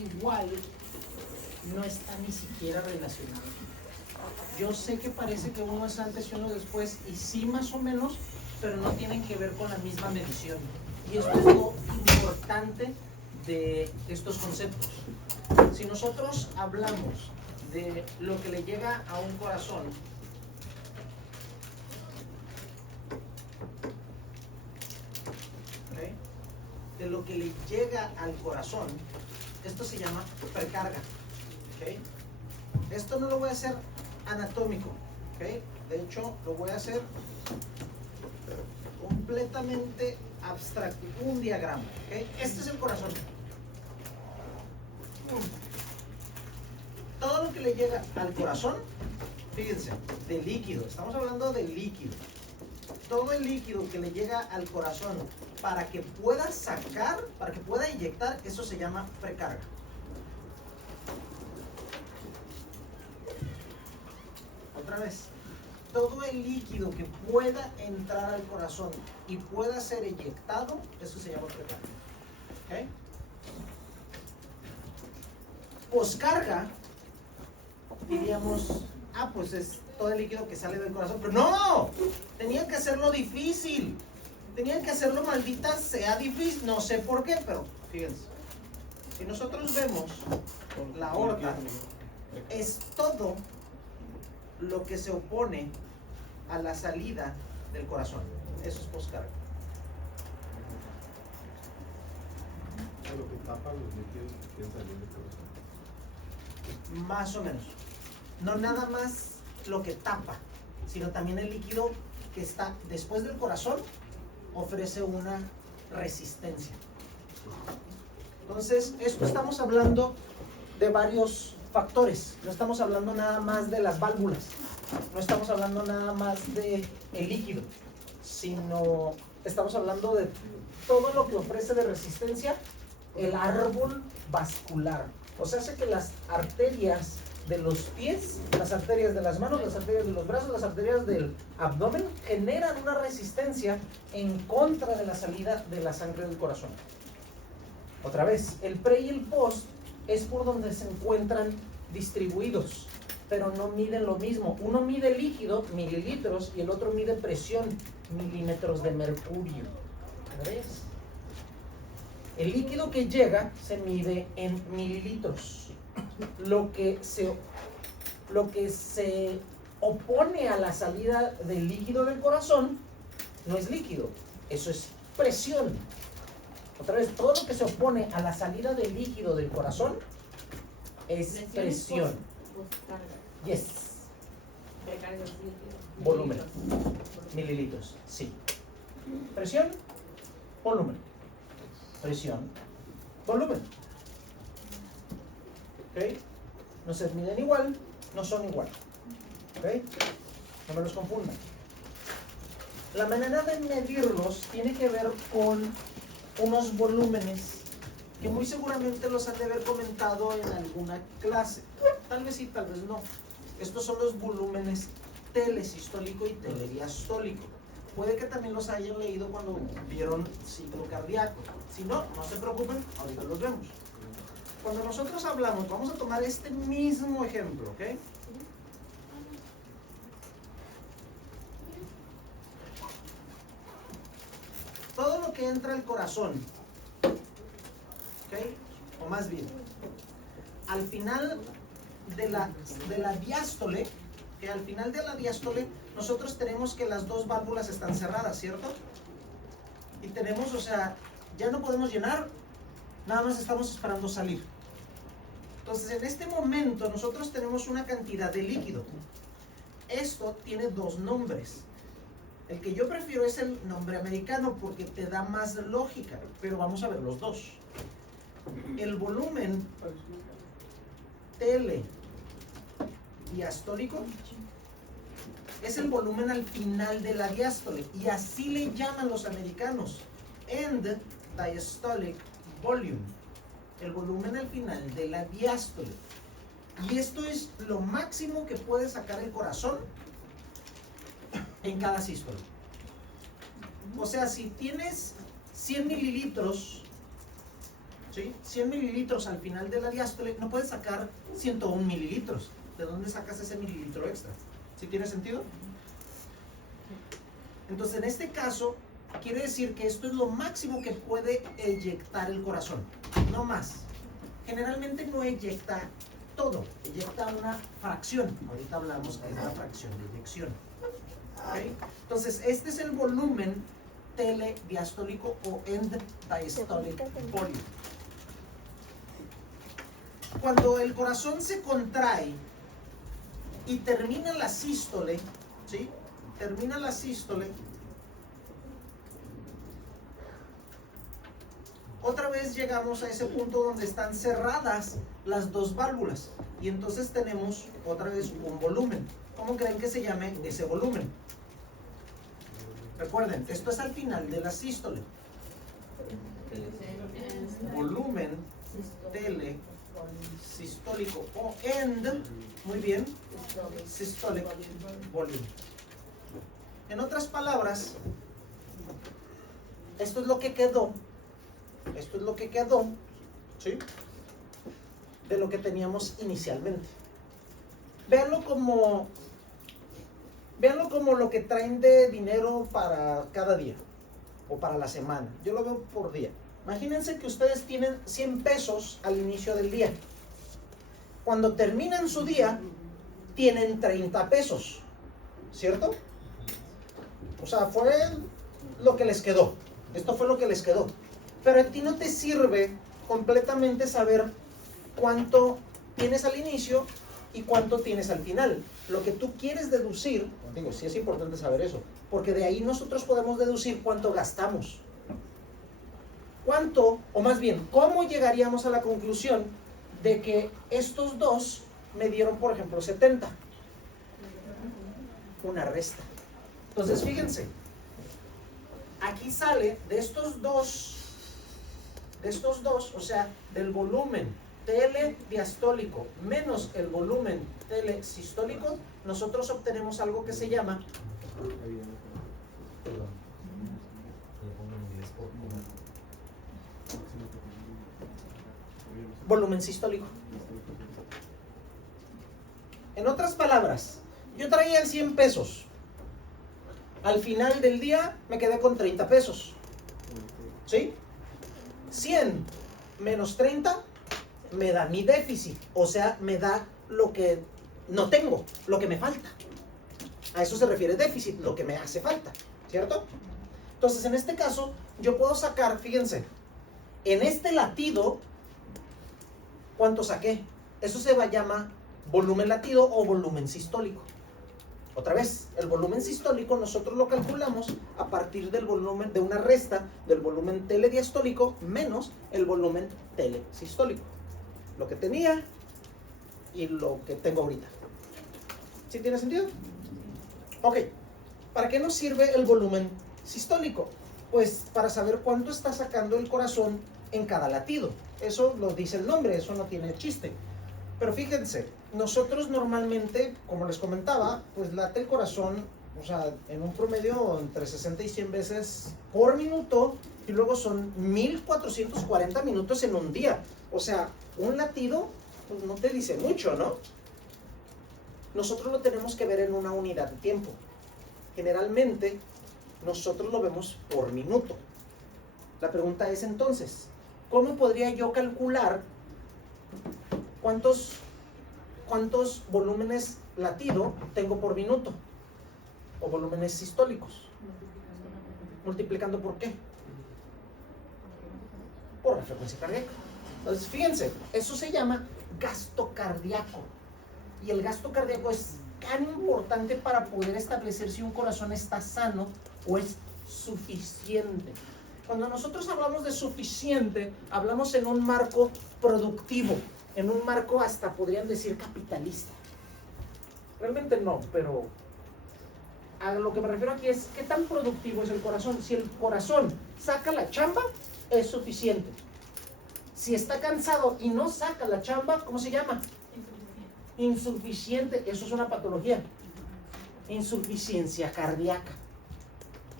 igual no está ni siquiera relacionado. Yo sé que parece que uno es antes y uno después, y sí más o menos, pero no tienen que ver con la misma medición. Y esto es lo importante de estos conceptos. Si nosotros hablamos de lo que le llega a un corazón, ¿okay? De lo que le llega al corazón, esto se llama precarga. ¿Okay? Esto no lo voy a hacer anatómico, ¿okay? De hecho lo voy a hacer completamente abstracto, un diagrama, ¿okay? Este es el corazón. Todo lo que le llega al corazón, fíjense, de líquido, estamos hablando de líquido. Todo el líquido que le llega al corazón para que pueda sacar, para que pueda inyectar, eso se llama precarga. Otra vez, todo el líquido que pueda entrar al corazón y pueda ser inyectado, eso se llama precarga. ¿Okay? Poscarga, diríamos, pues es todo el líquido que sale del corazón, pero no, tenían que hacerlo difícil, tenían que hacerlo maldita sea difícil, no sé por qué, pero fíjense, si nosotros vemos la aorta, es todo lo que se opone a la salida del corazón, eso es poscarga. Lo que tapa los líquidos que quieren salir del corazón. Más o menos. No nada más lo que tapa, sino también el líquido que está después del corazón ofrece una resistencia. Entonces, esto estamos hablando de varios factores. No estamos hablando nada más de las válvulas, no estamos hablando nada más de el líquido, sino estamos hablando de todo lo que ofrece de resistencia el árbol vascular. O sea, hace que las arterias de los pies, las arterias de las manos, las arterias de los brazos, las arterias del abdomen generan una resistencia en contra de la salida de la sangre del corazón. Otra vez, el pre y el post es por donde se encuentran distribuidos, pero no miden lo mismo. Uno mide líquido, mililitros, y el otro mide presión, milímetros de mercurio. ¿Ves? El líquido que llega se mide en mililitros. Lo que se opone a la salida del líquido del corazón no es líquido, eso es presión. Otra vez, todo lo que se opone a la salida del líquido del corazón es presión. Yes. Volumen. Mililitros, sí. Presión, volumen. Presión, volumen. ¿Ok? No se miden igual, no son igual. ¿Ok? No me los confundan. La manera de medirlos tiene que ver con unos volúmenes que muy seguramente los han de haber comentado en alguna clase. Tal vez sí, tal vez no. Estos son los volúmenes telesistólico y telediastólico. Puede que también los hayan leído cuando vieron ciclo cardíaco. Si no, no se preocupen, ahorita los vemos. Cuando nosotros hablamos, vamos a tomar este mismo ejemplo, ¿ok? Todo lo que entra al corazón, ¿ok? O más bien, al final de la diástole, que al final de la diástole nosotros tenemos que las dos válvulas están cerradas, ¿cierto? Y tenemos, o sea, ya no podemos llenar, nada más estamos esperando salir. Entonces, en este momento nosotros tenemos una cantidad de líquido. Esto tiene dos nombres. El que yo prefiero es el nombre americano porque te da más lógica, pero vamos a ver los dos. El volumen telediastólico es el volumen al final de la diástole, y así le llaman los americanos, end diastolic volume, el volumen al final de la diástole. Y esto es lo máximo que puede sacar el corazón en cada sístole. O sea, si tienes 100 mililitros ¿sí? 100 mililitros al final de la diástole, no puedes sacar 101 mililitros. ¿De dónde sacas ese mililitro extra? ¿Sí tiene sentido? Entonces, en este caso, quiere decir que esto es lo máximo que puede eyectar el corazón, no más. Generalmente no eyecta todo, eyecta una fracción. Ahorita hablamos que es la fracción de eyección. ¿Okay? Entonces, este es el volumen telediastólico o end diastolic volume. Cuando el corazón se contrae y termina la sístole, ¿sí? Termina la sístole, otra vez llegamos a ese punto donde están cerradas las dos válvulas y entonces tenemos otra vez un volumen. ¿Cómo creen que se llame ese volumen? Recuerden, esto es al final de la sístole. Volumen telesistólico o end, muy bien, systolic volume. En otras palabras, esto es lo que quedó, ¿sí? De lo que teníamos inicialmente. Véanlo como lo que traen de dinero para cada día o para la semana. Yo lo veo por día. Imagínense que ustedes tienen 100 pesos al inicio del día. Cuando terminan su día, tienen 30 pesos, ¿cierto? O sea, fue lo que les quedó. Esto fue lo que les quedó. Pero a ti no te sirve completamente saber cuánto tienes al inicio y cuánto tienes al final. Lo que tú quieres deducir, digo, sí es importante saber eso, porque de ahí nosotros podemos deducir cuánto gastamos. ¿Cuánto, o más bien, cómo llegaríamos a la conclusión de que estos dos me dieron, por ejemplo, 70? Una resta. Entonces, fíjense, aquí sale de estos dos, o sea, del volumen telediastólico menos el volumen telesistólico, nosotros obtenemos algo que se llama volumen sistólico. En otras palabras, yo traía 100 pesos. Al final del día me quedé con 30 pesos. ¿Sí? 100 menos 30 me da mi déficit. O sea, me da lo que no tengo, lo que me falta. A eso se refiere déficit, lo que me hace falta. ¿Cierto? Entonces, en este caso, yo puedo sacar, fíjense, en este latido, ¿cuánto saqué? Eso se llama volumen latido o volumen sistólico. Otra vez, el volumen sistólico nosotros lo calculamos a partir del volumen de una resta del volumen telediastólico menos el volumen telesistólico. Lo que tenía y lo que tengo ahorita. ¿Sí tiene sentido? Ok. ¿Para qué nos sirve el volumen sistólico? Pues para saber cuánto está sacando el corazón en cada latido. Eso lo dice el nombre, eso no tiene chiste. Pero fíjense, nosotros normalmente, como les comentaba, pues late el corazón, o sea, en un promedio entre 60 y 100 veces por minuto, y luego son 1440 minutos en un día. O sea, un latido, pues no te dice mucho, ¿no? Nosotros lo tenemos que ver en una unidad de tiempo. Generalmente, nosotros lo vemos por minuto. La pregunta es entonces, ¿cómo podría yo calcular cuántos volúmenes latido tengo por minuto? O volúmenes sistólicos. ¿Multiplicando por qué? Por la frecuencia cardíaca. Entonces, fíjense, eso se llama gasto cardíaco. Y el gasto cardíaco es tan importante para poder establecer si un corazón está sano o es suficiente. Cuando nosotros hablamos de suficiente, hablamos en un marco productivo, en un marco hasta podrían decir capitalista. Realmente no, pero a lo que me refiero aquí es qué tan productivo es el corazón. Si el corazón saca la chamba, es suficiente. Si está cansado y no saca la chamba, ¿cómo se llama? Insuficiente. Eso es una patología. Insuficiencia cardíaca. ¿Ok?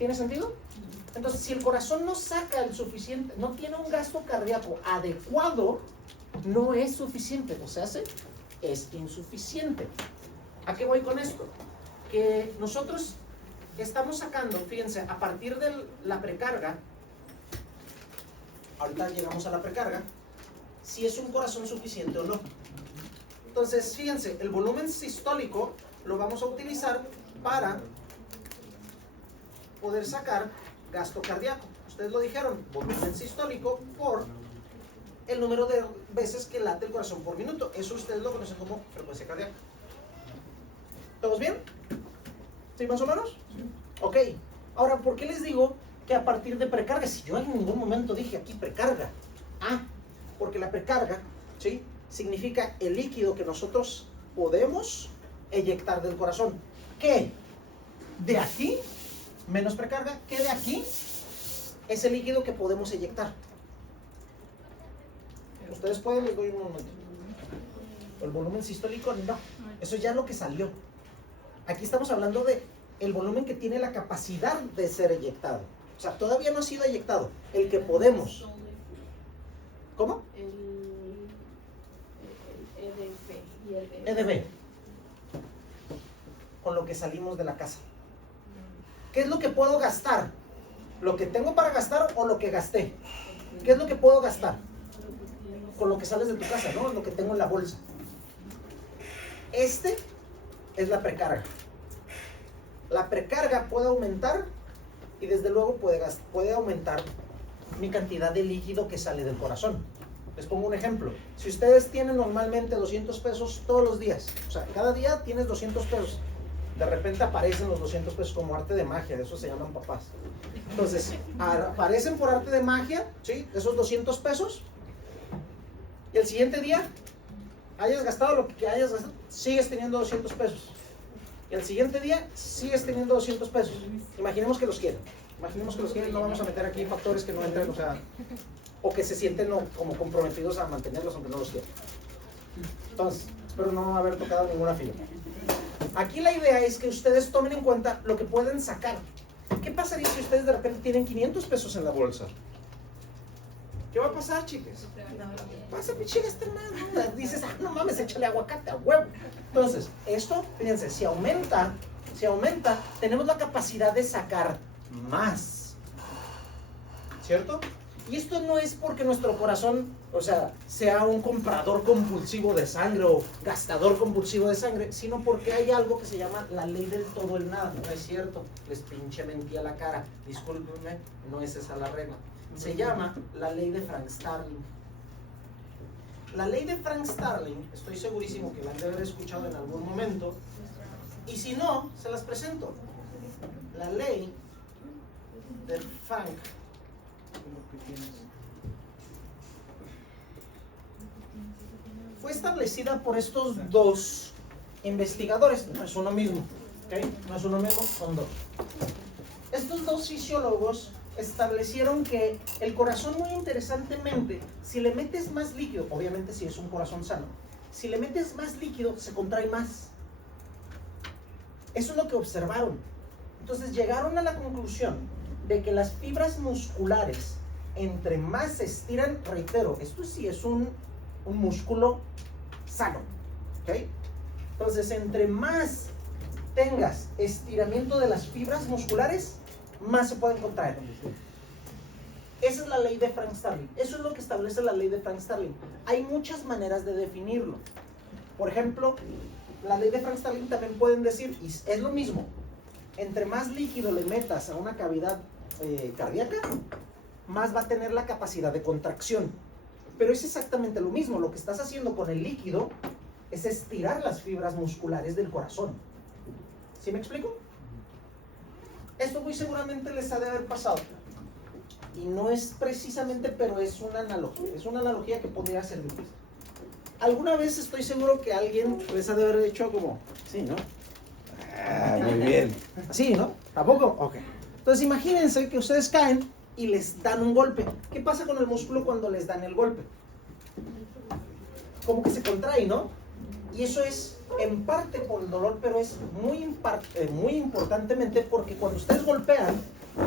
¿Tiene sentido? Entonces, si el corazón no saca el suficiente, no tiene un gasto cardíaco adecuado, no es suficiente, o sea, es insuficiente. ¿A qué voy con esto? Que nosotros estamos sacando, fíjense, a partir de la precarga, ahorita llegamos a la precarga, si es un corazón suficiente o no. Entonces, fíjense, el volumen sistólico lo vamos a utilizar para poder sacar gasto cardíaco. Ustedes lo dijeron, volumen sistólico por el número de veces que late el corazón por minuto. Eso ustedes lo conocen como frecuencia cardíaca. ¿Todos bien? ¿Sí, más o menos? Sí. Ok. Ahora, ¿por qué les digo que a partir de precarga? Si yo en ningún momento dije aquí precarga. Porque la precarga, ¿sí?, significa el líquido que nosotros podemos eyectar del corazón. ¿Qué? De aquí, menos precarga, ¿qué de aquí? Es el líquido que podemos eyectar. Ustedes pueden, les doy un momento. El volumen sistólico, no. Eso ya es lo que salió. Aquí estamos hablando de el volumen que tiene la capacidad de ser eyectado. O sea, todavía no ha sido eyectado. El que podemos. ¿Cómo? El EDP y el EDB. Con lo que salimos de la casa. ¿Qué es lo que puedo gastar? ¿Lo que tengo para gastar o lo que gasté? ¿Qué es lo que puedo gastar? Con lo que sales de tu casa, ¿no? Lo que tengo en la bolsa. Este es la precarga. La precarga puede aumentar y desde luego puede aumentar mi cantidad de líquido que sale del corazón. Les pongo un ejemplo. Si ustedes tienen normalmente 200 pesos todos los días, o sea, cada día tienes 200 pesos, de repente aparecen los 200 pesos como arte de magia, de eso se llaman papás. Entonces, aparecen por arte de magia, ¿sí?, esos 200 pesos, y el siguiente día, hayas gastado lo que hayas gastado, sigues teniendo 200 pesos. Y el siguiente día, sigues teniendo 200 pesos. Imaginemos que los quieren. No vamos a meter aquí factores que no entren, o sea, o que se sienten como comprometidos a mantenerlos aunque no los quieran. Entonces, espero no haber tocado ninguna fila. Aquí la idea es que ustedes tomen en cuenta lo que pueden sacar. ¿Qué pasaría si ustedes de repente tienen 500 pesos en la bolsa? ¿Qué va a pasar, chicas? Pasa, pinche, más. Dices, no mames, échale aguacate a huevo. Entonces, esto, fíjense, si aumenta, tenemos la capacidad de sacar más. ¿Cierto? Y esto no es porque nuestro corazón, o sea un comprador compulsivo de sangre o gastador compulsivo de sangre, sino porque hay algo que se llama la ley del todo o el nada. No es cierto, les pinche mentí a la cara. Discúlpenme, no es esa la regla. Se llama la ley de Frank Starling. La ley de Frank Starling, estoy segurísimo que la han de haber escuchado en algún momento, y si no, se las presento. La ley de Frank fue establecida por estos dos investigadores, no es uno mismo, ¿ok? No es uno mismo, son dos. Estos dos fisiólogos establecieron que el corazón, muy interesantemente, si le metes más líquido, obviamente si es un corazón sano, si le metes más líquido, se contrae más. Eso es lo que observaron. Entonces llegaron a la conclusión de que las fibras musculares, entre más se estiran, reitero, esto sí es un músculo sano, ¿ok? Entonces, entre más tengas estiramiento de las fibras musculares, más se pueden contraer. Esa es la ley de Frank Starling. Eso es lo que establece la ley de Frank Starling. Hay muchas maneras de definirlo. Por ejemplo, la ley de Frank Starling también pueden decir, y es lo mismo, entre más líquido le metas a una cavidad cardíaca, más va a tener la capacidad de contracción. Pero es exactamente lo mismo. Lo que estás haciendo con el líquido es estirar las fibras musculares del corazón. ¿Sí me explico? Esto muy seguramente les ha de haber pasado. Y no es precisamente, pero es una analogía. Es una analogía que podría servir. Alguna vez estoy seguro que alguien les ha de haber hecho como, sí, ¿no? Muy bien. Sí, ¿no? ¿Tampoco? Ok. Entonces imagínense que ustedes caen y les dan un golpe. ¿Qué pasa con el músculo cuando les dan el golpe? Como que se contrae, ¿no? Y eso es en parte por el dolor, pero es muy importantemente porque cuando ustedes golpean,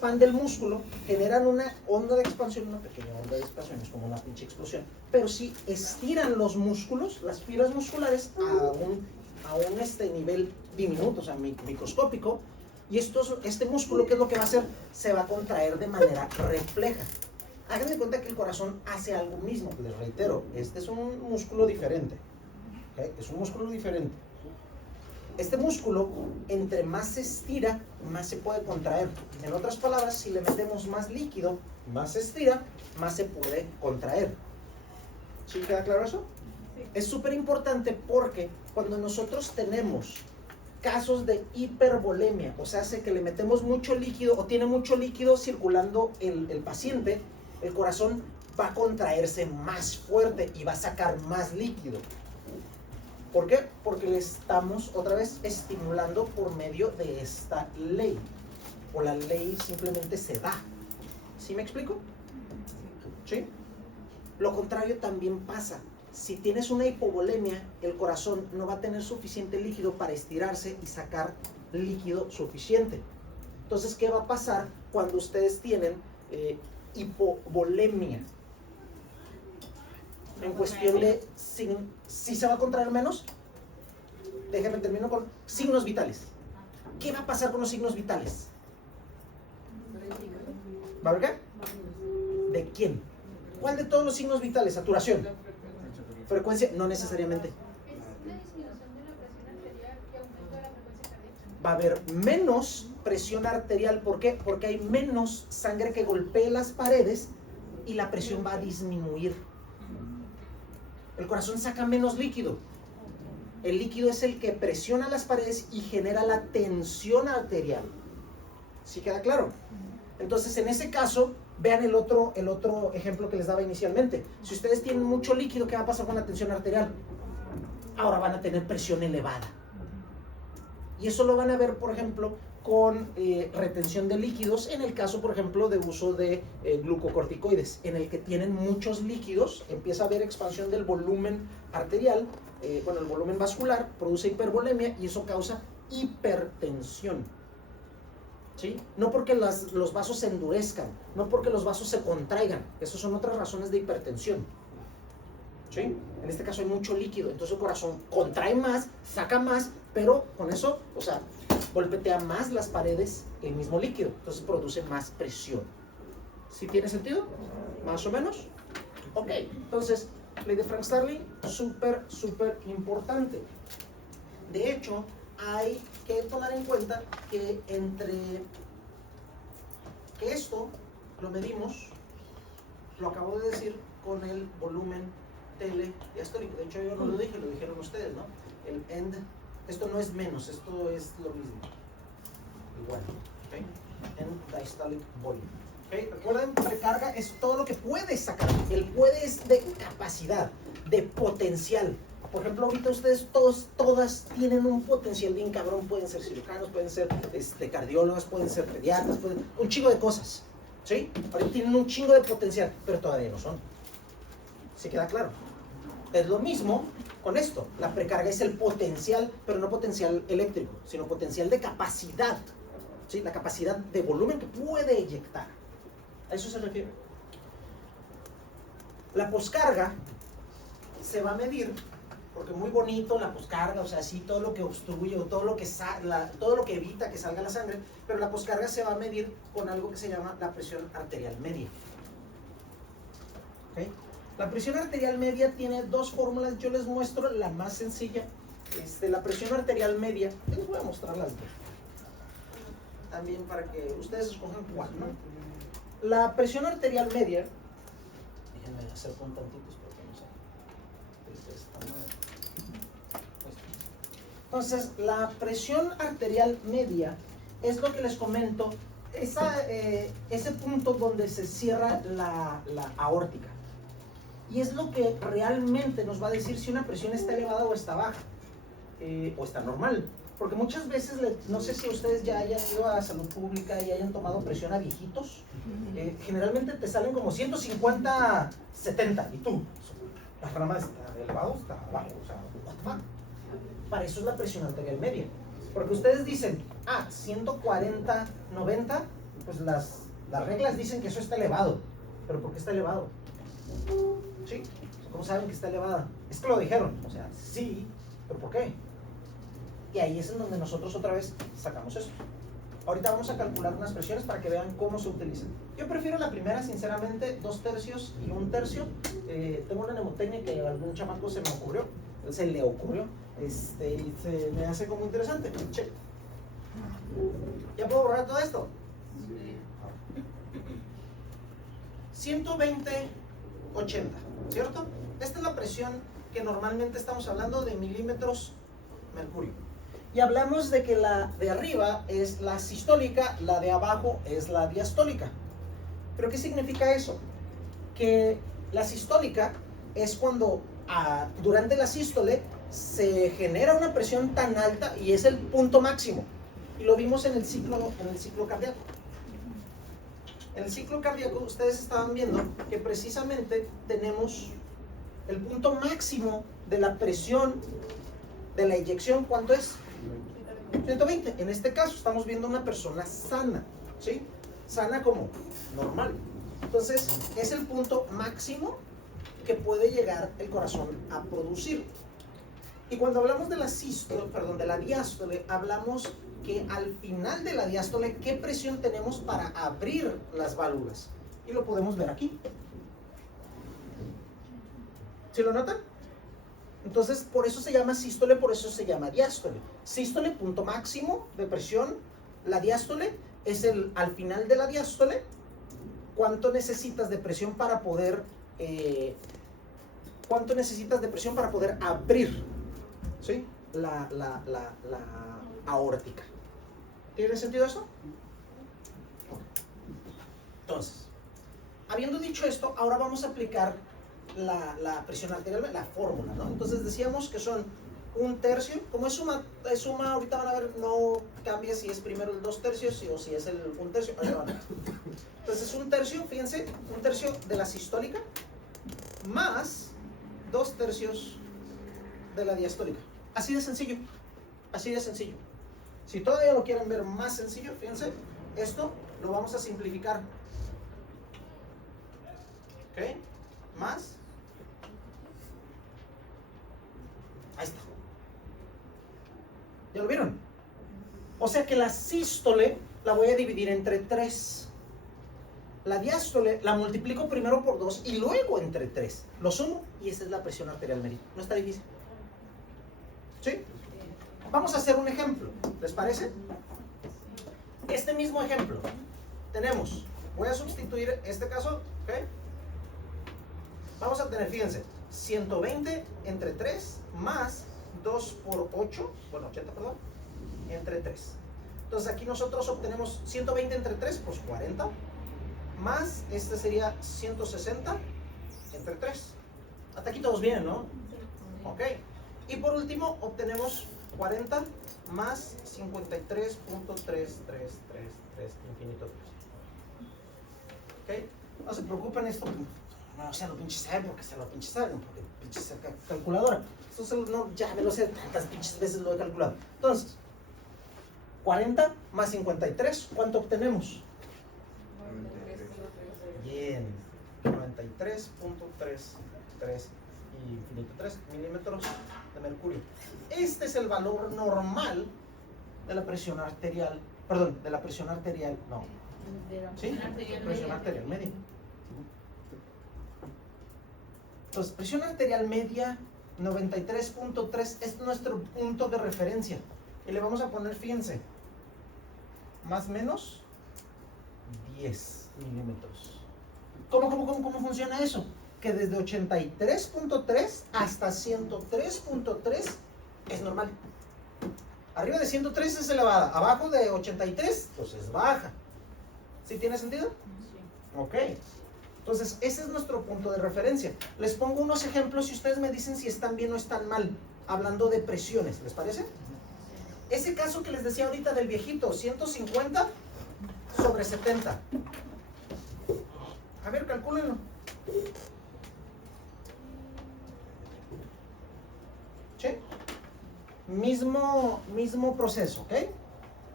expande el músculo, generan una onda de expansión, una pequeña onda de expansión, es como una pinche explosión. Pero si estiran los músculos, las fibras musculares, a un nivel diminuto, o sea, microscópico, y este músculo, ¿qué es lo que va a hacer? Se va a contraer de manera refleja. Háganme cuenta que el corazón hace algo mismo. Les reitero, este es un músculo diferente. ¿Okay? Es un músculo diferente. Este músculo, entre más se estira, más se puede contraer. En otras palabras, si le metemos más líquido, más se estira, más se puede contraer. ¿Sí queda claro eso? Sí. Es súper importante porque cuando nosotros tenemos casos de hipervolemia, o sea, hace que le metemos mucho líquido o tiene mucho líquido circulando el paciente, el corazón va a contraerse más fuerte y va a sacar más líquido. ¿Por qué? Porque le estamos otra vez estimulando por medio de esta ley. O la ley simplemente se da. ¿Sí me explico? ¿Sí? Lo contrario también pasa. Si tienes una hipovolemia, el corazón no va a tener suficiente líquido para estirarse y sacar líquido suficiente. Entonces, ¿qué va a pasar cuando ustedes tienen hipovolemia? En cuestión de si se va a contraer menos, déjenme termino con signos vitales. ¿Qué va a pasar con los signos vitales? ¿Va a ver qué? ¿De quién? ¿Cuál de todos los signos vitales? Saturación. Frecuencia, no necesariamente. ¿Es la disminución de la presión arterial y aumento de la frecuencia cardíaca? Va a haber menos presión arterial. ¿Por qué? Porque hay menos sangre que golpee las paredes y la presión va a disminuir. El corazón saca menos líquido. El líquido es el que presiona las paredes y genera la tensión arterial. ¿Sí queda claro? Entonces, en ese caso, vean el otro ejemplo que les daba inicialmente. Si ustedes tienen mucho líquido, ¿qué va a pasar con la tensión arterial? Ahora van a tener presión elevada. Y eso lo van a ver, por ejemplo, con retención de líquidos, en el caso, por ejemplo, de uso de glucocorticoides, en el que tienen muchos líquidos, empieza a haber expansión del volumen arterial, el volumen vascular, produce hipervolemia y eso causa hipertensión. ¿Sí? No porque los vasos se endurezcan, no porque los vasos se contraigan, esas son otras razones de hipertensión. ¿Sí? En este caso hay mucho líquido, entonces el corazón contrae más, saca más, pero con eso, o sea, golpetea más las paredes el mismo líquido, entonces produce más presión. ¿Sí tiene sentido? ¿Más o menos? Ok, entonces, ley de Frank Starling, súper importante. De hecho, hay que tomar en cuenta que que esto lo medimos, lo acabo de decir, con el volumen telediastólico. De hecho, yo no lo dije, lo dijeron ustedes, ¿no? El end, esto no es menos, esto es lo mismo. Igual, ¿ok? End diastolic volume. ¿Okay? Recuerden, precarga es todo lo que puedes sacar. El puede es de capacidad, de potencial. Por ejemplo, ahorita ustedes todas tienen un potencial bien cabrón. Pueden ser cirujanos, pueden ser cardiólogos, pueden ser pediatras, un chingo de cosas. ¿Sí? Ahorita tienen un chingo de potencial, pero todavía no son. ¿Sí queda claro? Es lo mismo con esto. La precarga es el potencial, pero no potencial eléctrico, sino potencial de capacidad. ¿Sí? La capacidad de volumen que puede eyectar. A eso se refiere. La poscarga se va a medir, porque muy bonito la poscarga, o sea, sí, todo lo que obstruye o todo lo que evita que salga la sangre, pero la poscarga se va a medir con algo que se llama la presión arterial media. ¿Okay? La presión arterial media tiene dos fórmulas, yo les muestro la más sencilla. La presión arterial media, les voy a mostrar las dos. También para que ustedes escojan cuál, ¿no? La presión arterial media, déjenme hacer con tantitos porque no sé. Entonces, la presión arterial media es lo que les comento, ese punto donde se cierra la aórtica. Y es lo que realmente nos va a decir si una presión está elevada o está baja, o está normal. Porque muchas veces, no sé si ustedes ya hayan ido a salud pública y hayan tomado presión a viejitos, generalmente te salen como 150, 70, y tú, la frama está elevado, está abajo, o sea, what the fuck. Para eso es la presión arterial media. Porque ustedes dicen, 140, 90, pues las reglas dicen que eso está elevado. ¿Pero por qué está elevado? ¿Sí? ¿Cómo saben que está elevada? Es que lo dijeron. O sea, sí, pero ¿por qué? Y ahí es en donde nosotros otra vez sacamos eso. Ahorita vamos a calcular unas presiones para que vean cómo se utilizan. Yo prefiero la primera, sinceramente, 2 tercios y 1 tercio. Tengo una mnemotecnia que a algún chamaco se le ocurrió, y se me hace como interesante. Che. ¿Ya puedo borrar todo esto? 120/80, ¿cierto? Esta es la presión que normalmente estamos hablando de milímetros mercurio. Y hablamos de que la de arriba es la sistólica, la de abajo es la diastólica. ¿Pero qué significa eso? Que la sistólica es cuando durante la sístole se genera una presión tan alta y es el punto máximo. Y lo vimos en el ciclo cardíaco. En el ciclo cardíaco ustedes estaban viendo que precisamente tenemos el punto máximo de la presión de la eyección. ¿Cuánto es? 120. En este caso estamos viendo una persona sana, ¿sí? Sana como normal. Entonces es el punto máximo que puede llegar el corazón a producir. Y cuando hablamos de de la diástole, hablamos que al final de la diástole, ¿qué presión tenemos para abrir las válvulas? Y lo podemos ver aquí. ¿Sí lo notan? Entonces, por eso se llama sístole, por eso se llama diástole. Sístole, punto máximo de presión. La diástole es al final de la diástole. ¿Cuánto necesitas de presión para poder abrir, ¿sí? la aórtica? ¿Tiene sentido eso? Entonces, habiendo dicho esto, ahora vamos a aplicar la presión arterial, la fórmula, ¿no? Entonces decíamos que son 1 tercio, como es suma, ahorita van a ver, no cambia si es primero el 2 tercios o si es el 1 tercio, ahí van a ver. Entonces 1 tercio, fíjense, 1 tercio de la sistólica más 2 tercios de la diastólica. Así de sencillo, así de sencillo. Si todavía lo quieren ver más sencillo, fíjense, esto lo vamos a simplificar. ¿Ok? Más. Ahí está. ¿Ya lo vieron? O sea que la sístole la voy a dividir entre 3. La diástole la multiplico primero por 2 y luego entre 3. Lo sumo y esa es la presión arterial media. No está difícil. ¿Sí? Vamos a hacer un ejemplo. ¿Les parece? Este mismo ejemplo. Tenemos, voy a sustituir este caso, ¿ok? Vamos a tener, fíjense, 120 entre 3 más 2 por 8, bueno, 80, perdón, entre 3. Entonces aquí nosotros obtenemos 120 entre 3, pues 40, más este sería 160 entre 3. Hasta aquí todos bien, ¿no? Ok. Y por último obtenemos 40 más 53.3333 infinito 3. Ok. No se preocupen, esto no se lo pinches saben porque se lo pinches saben, porque pinches calculadora. Esto ya me lo sé, tantas pinches veces lo he calculado. Entonces, 40 más 53, ¿cuánto obtenemos? 93. Bien, 93.33 y infinito 3 milímetros de mercurio. Este es el valor normal de la presión arterial, perdón, de la presión arterial, no. ¿Sí? Presión arterial media. Entonces, presión arterial media 93.3 es nuestro punto de referencia. Y le vamos a poner, fíjense, más o menos 10 milímetros. ¿Cómo funciona eso? Que desde 83.3 hasta 103.3 es normal. Arriba de 103 es elevada, abajo de 83 pues es baja. ¿Sí tiene sentido? Sí. Ok. Entonces, ese es nuestro punto de referencia. Les pongo unos ejemplos y ustedes me dicen si están bien o están mal, hablando de presiones, ¿les parece? Ese caso que les decía ahorita del viejito, 150 sobre 70. A ver, calcúlenlo. ¿Sí? Mismo proceso, ¿ok?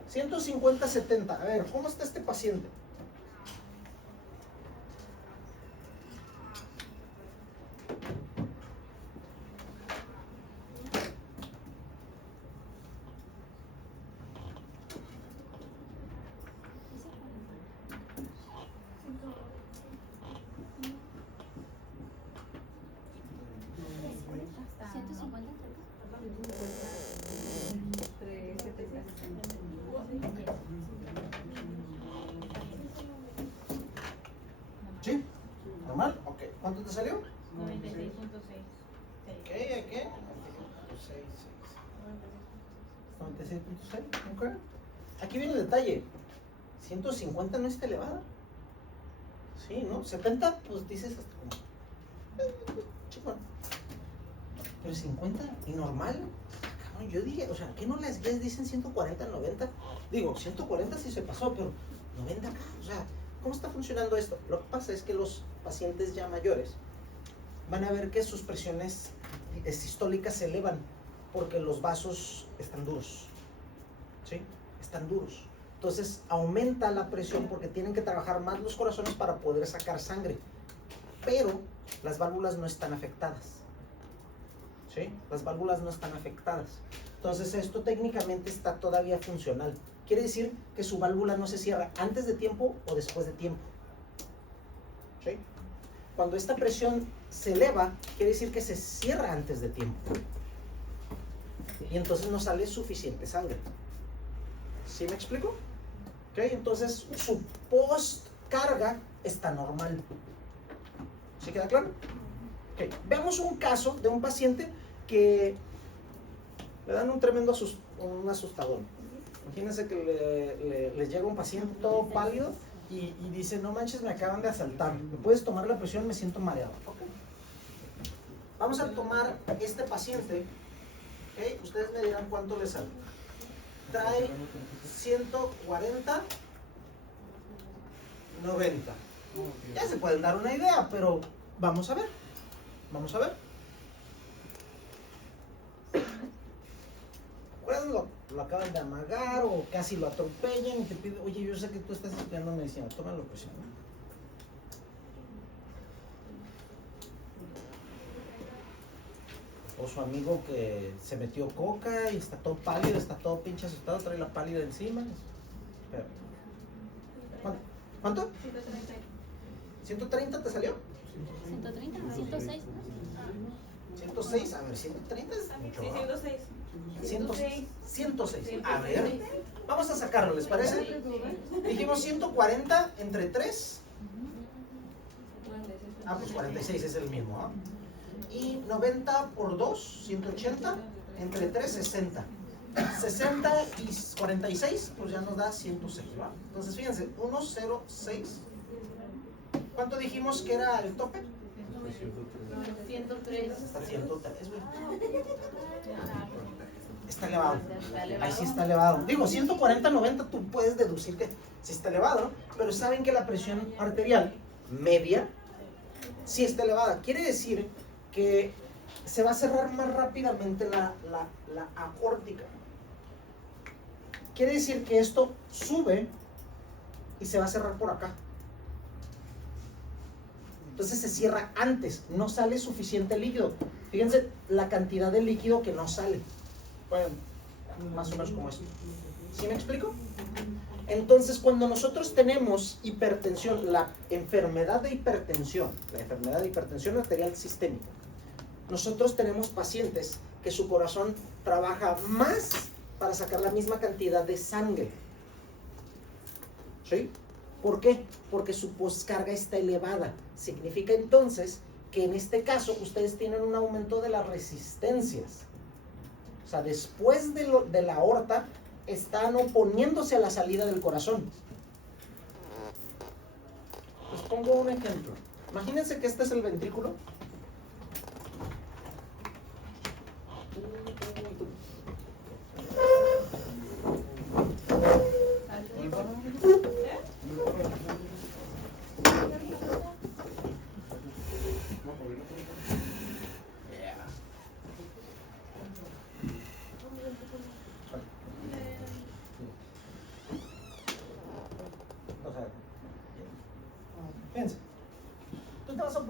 150/70. A ver, ¿cómo está este paciente? ¿Sí? ¿Normal? Ok. ¿Cuánto te salió? 96.6. Ok, aquí. 96.6. Ok. Aquí viene el detalle. 150 no está elevada. Sí, ¿no? 70, pues dices hasta como. Chico. Pero 50 y normal. Cabrón, yo dije, o sea, ¿qué no las guías dicen 140, 90? Digo, 140 sí se pasó, pero 90 acá. O sea, ¿cómo está funcionando esto? Lo que pasa es que los pacientes ya mayores van a ver que sus presiones sistólicas se elevan porque los vasos están duros. ¿Sí? Están duros. Entonces aumenta la presión porque tienen que trabajar más los corazones para poder sacar sangre. Pero las válvulas no están afectadas. ¿Sí? Las válvulas no están afectadas. Entonces esto técnicamente está todavía funcional. Quiere decir que su válvula no se cierra antes de tiempo o después de tiempo. ¿Sí? Cuando esta presión se eleva, quiere decir que se cierra antes de tiempo. Y entonces no sale suficiente sangre. ¿Sí me explico? ¿Ok? Entonces su post-carga está normal. ¿Sí queda claro? Ok. Veamos un caso de un paciente que le dan un tremendo un asustador. Imagínense que le llega un paciente todo pálido y dice, no manches, me acaban de asaltar. ¿Me puedes tomar la presión? Me siento mareado. Okay. Vamos a tomar este paciente. ¿Okay? Ustedes me dirán cuánto le sale. Trae 140, 90. Ya se pueden dar una idea, pero vamos a ver. Vamos a ver. Lo acaban de amagar o casi lo atropellan y te piden, oye, yo sé que tú estás estudiando medicina, tómalo presión. O su amigo que se metió coca y está todo pálido, está todo pinche asustado, trae la pálida encima. Espera. ¿Cuánto? 130 te salió. 130, 106. 106, a ver, 130 es mucho. Sí, 106. 106. A ver, vamos a sacarlo, ¿les parece? Dijimos 140 entre 3. Ah, pues 46 es el mismo, ¿ah? Y 90 por 2, 180, entre 3, 60. 60 y 46, pues ya nos da 106, ¿va? Entonces, fíjense, 106. ¿Cuánto dijimos que era el tope? 103. Hasta 103, güey. Está elevado. Ahí sí está elevado. Digo, 140, 90, tú puedes deducir que sí está elevado, ¿no? Pero saben que la presión arterial media sí está elevada. Quiere decir que se va a cerrar más rápidamente la aórtica. Quiere decir que esto sube y se va a cerrar por acá. Entonces se cierra antes, no sale suficiente líquido. Fíjense la cantidad de líquido que no sale. Bueno, más o menos como esto. ¿Sí me explico? Entonces, cuando nosotros tenemos hipertensión, la enfermedad de hipertensión arterial sistémica, nosotros tenemos pacientes que su corazón trabaja más para sacar la misma cantidad de sangre. ¿Sí? ¿Por qué? Porque su poscarga está elevada. Significa entonces que en este caso ustedes tienen un aumento de las resistencias. O sea, después de la aorta están oponiéndose a la salida del corazón. Les pongo un ejemplo. Imagínense que este es el ventrículo.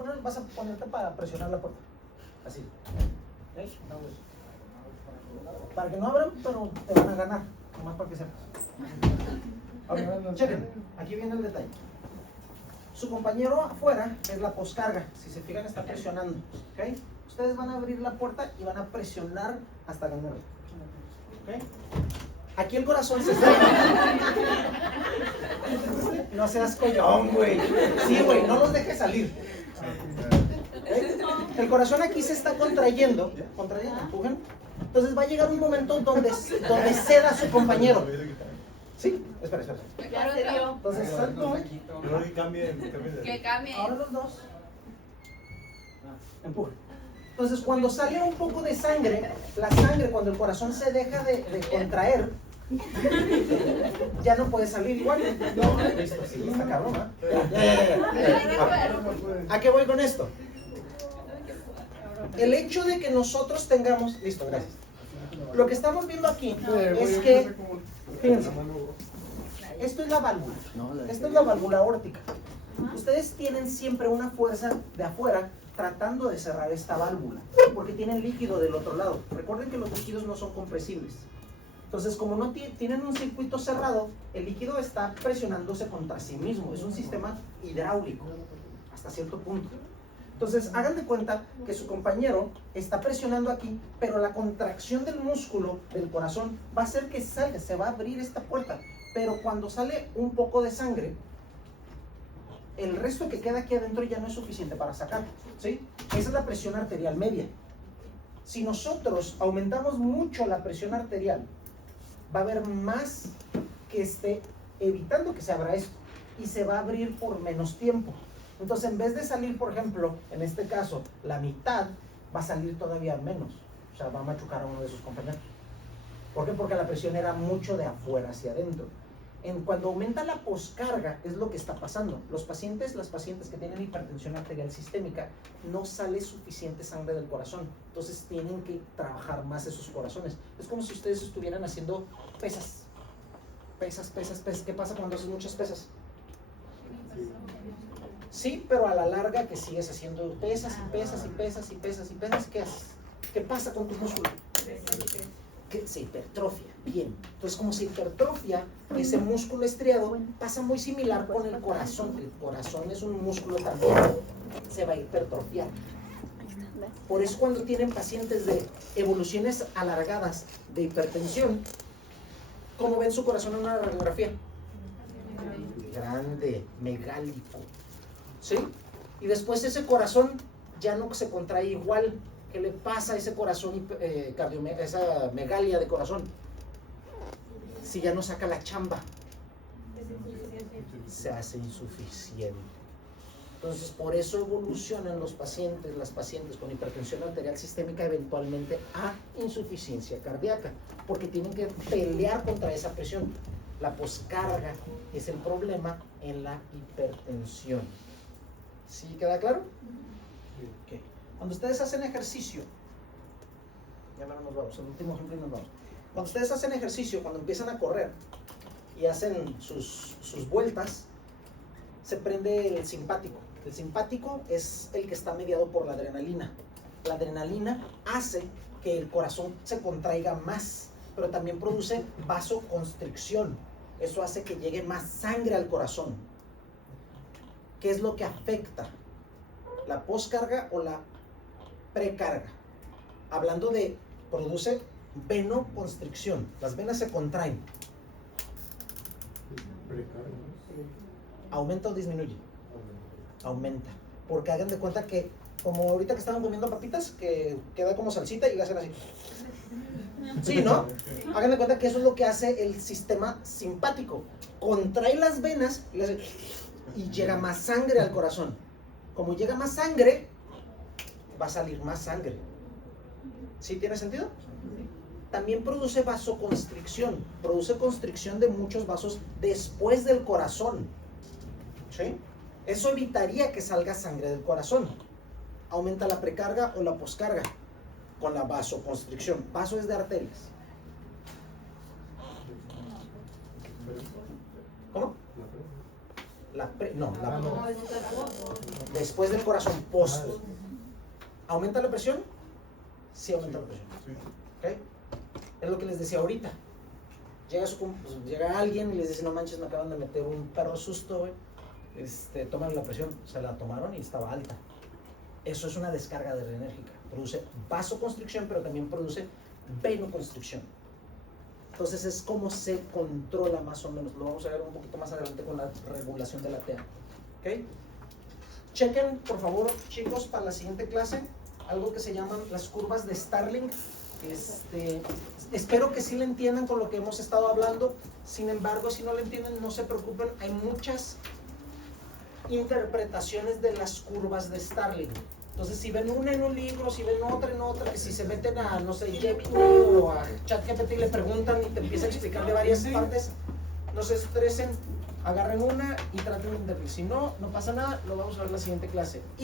vas a ponerte para presionar la puerta. Así. ¿Ok? Para que no abran, pero te van a ganar. Nomás para que sepas. Ok, chequen. Aquí viene el detalle. Su compañero afuera es la poscarga. Si se fijan, está presionando. ¿Ok? Ustedes van a abrir la puerta y van a presionar hasta ganarla. ¿Ok? Aquí el corazón se está... No seas collón, güey. Sí, güey, no los dejes salir. ¿Eh? El corazón aquí se está contrayendo, empujen. Entonces va a llegar un momento donde ceda a su compañero. ¿Sí? Espera. Ya se dio. Entonces, salto. No, y cambien de... Que cambie. Ahora los dos. Empujen. Entonces, cuando sale un poco de sangre, la sangre, cuando el corazón se deja de contraer, ya no puede salir igual. No, listo, sí, está cabrón, ¿eh? ¿A qué voy con esto? El hecho de que nosotros tengamos... Listo, gracias. Lo que estamos viendo aquí es que... Fíjense. Esto es la válvula. Esta es la válvula aórtica. Ustedes tienen siempre una fuerza de afuera tratando de cerrar esta válvula, porque tienen líquido del otro lado. Recuerden que los líquidos no son compresibles. Entonces, como no tienen un circuito cerrado, el líquido está presionándose contra sí mismo. Es un sistema hidráulico, hasta cierto punto. Entonces, hagan de cuenta que su compañero está presionando aquí, pero la contracción del músculo del corazón va a hacer que salga, se va a abrir esta puerta. Pero cuando sale un poco de sangre, el resto que queda aquí adentro ya no es suficiente para sacar, ¿sí? Esa es la presión arterial media. Si nosotros aumentamos mucho la presión arterial, va a haber más que esté evitando que se abra esto y se va a abrir por menos tiempo. Entonces, en vez de salir, por ejemplo, en este caso, la mitad, va a salir todavía menos. O sea, va a machucar a uno de sus compañeros. ¿Por qué? Porque la presión era mucho de afuera hacia adentro. Cuando aumenta la poscarga, es lo que está pasando. Las pacientes que tienen hipertensión arterial sistémica, no sale suficiente sangre del corazón. Entonces tienen que trabajar más esos corazones. Es como si ustedes estuvieran haciendo pesas. Pesas. ¿Qué pasa cuando haces muchas pesas? Sí, pero a la larga que sigues haciendo pesas, ¿qué haces? ¿Qué pasa con tu músculo? Que se hipertrofia. Bien. Entonces, como se hipertrofia, ese músculo estriado pasa muy similar con el corazón. El corazón es un músculo también. Se va a hipertrofiar. Por eso cuando tienen pacientes de evoluciones alargadas de hipertensión, ¿cómo ven su corazón en una radiografía? Grande, megálico. ¿Sí? Y después ese corazón ya no se contrae igual. ¿Qué le pasa a ese corazón, esa megalia de corazón? Si ya no saca la chamba, se hace insuficiente. Entonces, por eso evolucionan las pacientes con hipertensión arterial sistémica eventualmente a insuficiencia cardíaca, porque tienen que pelear contra esa presión. La poscarga es el problema en la hipertensión. ¿Sí queda claro? Okay. Cuando ustedes hacen ejercicio, ya nos vamos, el último ejemplo y nos vamos. Cuando ustedes hacen ejercicio, cuando empiezan a correr y hacen sus vueltas, se prende el simpático. El simpático es el que está mediado por la adrenalina. La adrenalina hace que el corazón se contraiga más, pero también produce vasoconstricción. Eso hace que llegue más sangre al corazón. ¿Qué es lo que afecta? ¿La poscarga o la precarga? Hablando de, produce venoconstricción. Las venas se contraen. ¿Aumenta o disminuye? Aumenta. Porque hagan de cuenta que, como ahorita que estaban comiendo papitas, que queda como salsita y le hacen así. Sí, ¿no? Hagan de cuenta que eso es lo que hace el sistema simpático. Contrae las venas y le hace... y llega más sangre al corazón. Como llega más sangre, va a salir más sangre. ¿Sí tiene sentido? También produce vasoconstricción. Produce constricción de muchos vasos después del corazón. ¿Sí? Eso evitaría que salga sangre del corazón. Aumenta la precarga o la poscarga con la vasoconstricción. Vaso es de arterias. ¿Cómo? Después del corazón, post. ¿Aumenta la presión? Sí, aumenta la presión. Sí. ¿Ok? Es lo que les decía ahorita. Llega alguien y les dice, no manches, me acaban de meter un perro susto, güey. Toman la presión. Se la tomaron y estaba alta. Eso es una descarga adrenérgica. Produce vasoconstricción, pero también produce venoconstricción. Entonces es como se controla más o menos. Lo vamos a ver un poquito más adelante con la regulación de la TEA. ¿Ok? Chequen, por favor, chicos, para la siguiente clase, algo que se llaman las curvas de Starling. Espero que sí le entiendan con lo que hemos estado hablando. Sin embargo, si no le entienden, no se preocupen. Hay muchas interpretaciones de las curvas de Starling. Entonces, si ven una en un libro, si ven otra en otra, si se meten a, no sé, Gemini o a ChatGPT y le preguntan y te empieza a explicar de varias partes, no se estresen, agarren una y traten de entender. Si no, no pasa nada, lo vamos a ver en la siguiente clase.